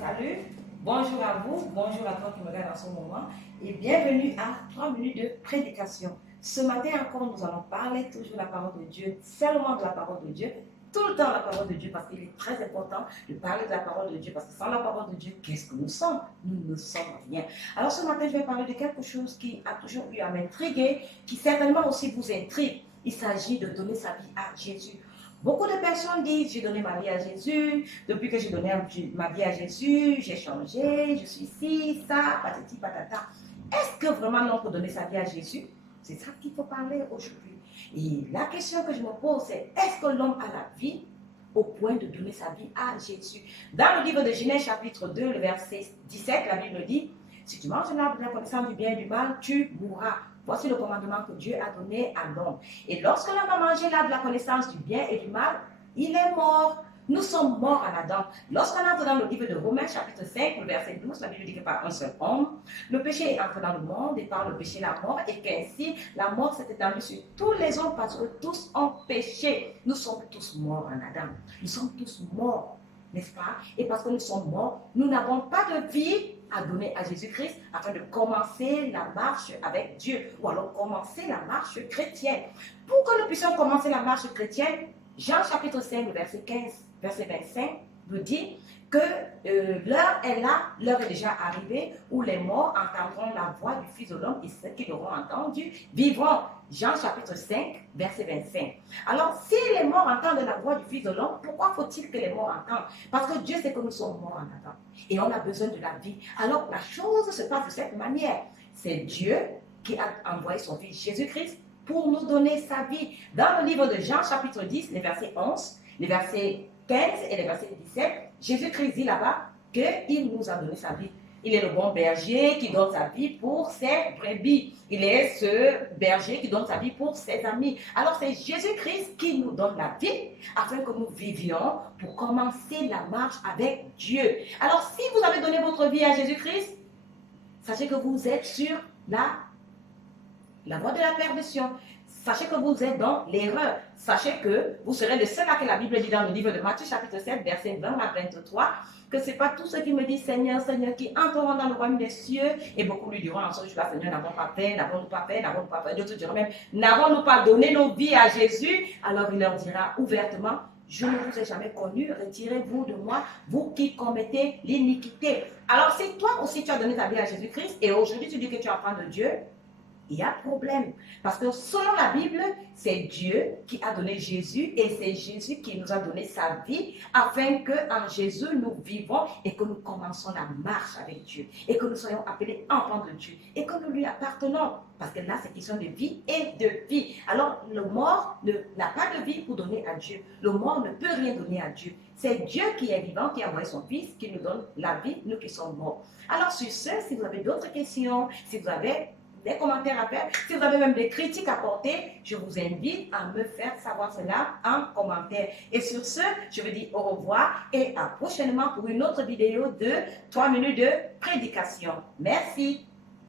Salut, bonjour à vous, bonjour à toi qui me regarde en ce moment et bienvenue à 3 minutes de prédication. Ce matin encore, nous allons parler toujours de la parole de Dieu, seulement de la parole de Dieu, tout le temps la parole de Dieu parce qu'il est très important de parler de la parole de Dieu parce que sans la parole de Dieu, qu'est-ce que nous sommes? Nous ne sommes rien. Alors ce matin, je vais parler de quelque chose qui a toujours eu à m'intriguer, qui certainement aussi vous intrigue. Il s'agit de donner sa vie à Jésus. Beaucoup de personnes disent, j'ai donné ma vie à Jésus, depuis que j'ai donné ma vie à Jésus, j'ai changé, je suis ci, ça, patati, patata. Est-ce que vraiment l'on peut donner sa vie à Jésus? C'est ça qu'il faut parler aujourd'hui. Et la question que je me pose, c'est est-ce que l'homme a la vie au point de donner sa vie à Jésus? Dans le livre de Genèse chapitre 2, le verset 17, la Bible dit, si tu manges de la connaissance du bien et du mal, tu mourras. Voici le commandement que Dieu a donné à l'homme. Et lorsque l'homme a mangé l'arbre de la connaissance du bien et du mal, il est mort. Nous sommes morts en Adam. Lorsqu'on entre dans le livre de Romains, chapitre 5, le verset 12, la Bible dit que par un seul homme, le péché est entré dans le monde et par le péché la mort, et qu'ainsi la mort s'est étendue sur tous les hommes parce que tous ont péché. Nous sommes tous morts en Adam. Nous sommes tous morts, n'est-ce pas? Et parce que nous sommes morts, nous n'avons pas de vie à donner à Jésus-Christ afin de commencer la marche avec Dieu ou alors commencer la marche chrétienne. Pour que nous puissions commencer la marche chrétienne, Jean chapitre 5, verset 15, verset 25 nous dit que l'heure est là, l'heure est déjà arrivée où les morts entendront la voix du Fils de l'homme et ceux qui l'auront entendu vivront. Jean chapitre 5, verset 25. Alors, si les morts entendent la voix du Fils de l'homme, pourquoi faut-il que les morts entendent? Parce que Dieu sait que nous sommes morts en Adam et on a besoin de la vie. Alors, la chose se passe de cette manière. C'est Dieu qui a envoyé son Fils Jésus-Christ pour nous donner sa vie. Dans le livre de Jean chapitre 10, les versets 11, les versets 15 et les versets 17, Jésus-Christ dit là-bas qu'il nous a donné sa vie. Il est le bon berger qui donne sa vie pour ses brebis. Il est ce berger qui donne sa vie pour ses amis. Alors c'est Jésus-Christ qui nous donne la vie afin que nous vivions pour commencer la marche avec Dieu. Alors si vous avez donné votre vie à Jésus-Christ, sachez que vous êtes sur la voie de la perdition. Sachez que vous êtes dans l'erreur. Sachez que vous serez le seul à que la Bible dit dans le livre de Matthieu chapitre 7, verset 20 à 23, que ce n'est pas tous ceux qui me disent Seigneur, Seigneur, qui entreront dans le royaume des cieux. Et beaucoup lui diront en ce jour-là, Seigneur, n'avons pas fait, n'avons-nous pas fait, n'avons-nous pas fait. D'autres diront même, n'avons-nous pas donné nos vies à Jésus? Alors il leur dira ouvertement, je ne vous ai jamais connu, retirez-vous de moi, vous qui commettez l'iniquité. Alors si toi aussi tu as donné ta vie à Jésus-Christ et aujourd'hui tu dis que tu es enfant de Dieu, il y a problème. Parce que selon la Bible, c'est Dieu qui a donné Jésus et c'est Jésus qui nous a donné sa vie afin qu'en Jésus nous vivons et que nous commençons la marche avec Dieu et que nous soyons appelés enfants de Dieu et que nous lui appartenons. Parce que là, c'est question de vie et de vie. Alors, le mort n'a pas de vie pour donner à Dieu. Le mort ne peut rien donner à Dieu. C'est Dieu qui est vivant, qui a envoyé son Fils, qui nous donne la vie, nous qui sommes morts. Alors, sur ce, si vous avez d'autres questions, si vous avez des commentaires à faire, si vous avez même des critiques à porter, je vous invite à me faire savoir cela en commentaire. Et sur ce, je vous dis au revoir et à prochainement pour une autre vidéo de 3 minutes de prédication. Merci.